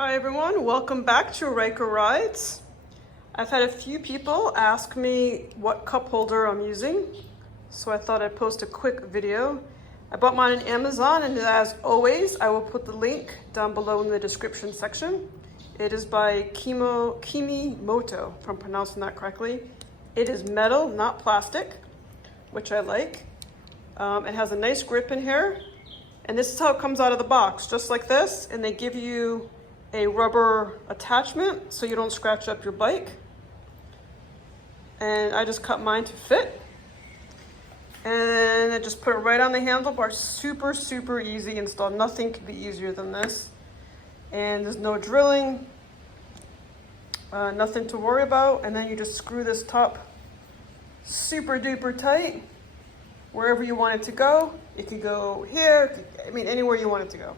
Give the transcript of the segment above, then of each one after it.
Hi everyone, welcome back to Reiko Rides. I've had a few people ask me what cup holder I'm using, so I thought I'd post a quick video. I bought mine on Amazon, and as always, I will put the link down below in the description section. It is by Kimimoto, if I'm pronouncing that correctly. It is metal, not plastic, which I like. It has a nice grip in here, and this is how it comes out of the box, just like this, and they give you a rubber attachment so you don't scratch up your bike. And I just cut mine to fit. And I just put it right on the handlebar. Super, super easy install. Nothing could be easier than this. And there's no drilling, nothing to worry about. And then you just screw this top super duper tight wherever you want it to go. It could go here, anywhere you want it to go.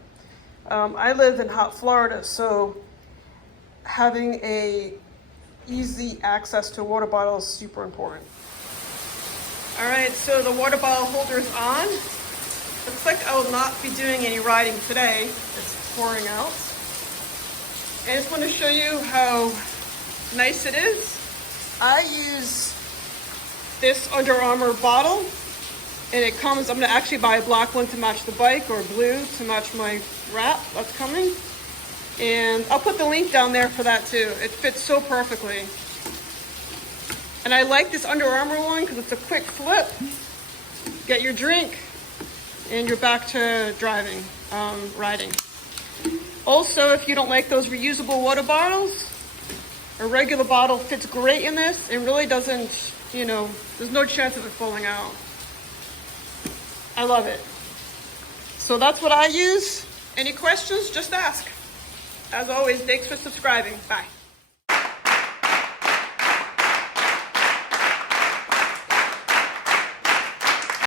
I live in hot Florida, so having a easy access to a water bottle is super important. All right, so the water bottle holder is on. Looks like I will not be doing any riding today. It's pouring out. I just want to show you how nice it is. I use this Under Armour bottle, and it comes, I'm gonna actually buy a black one to match the bike, or blue to match my wrap that's coming. And I'll put the link down there for that too. It fits so perfectly. And I like this Under Armour one because it's a quick flip. Get your drink and you're back to driving, riding. Also, if you don't like those reusable water bottles, a regular bottle fits great in this. It really doesn't, there's no chance of it falling out. I love it. So that's what I use. Any questions, just ask. As always, thanks for subscribing. Bye.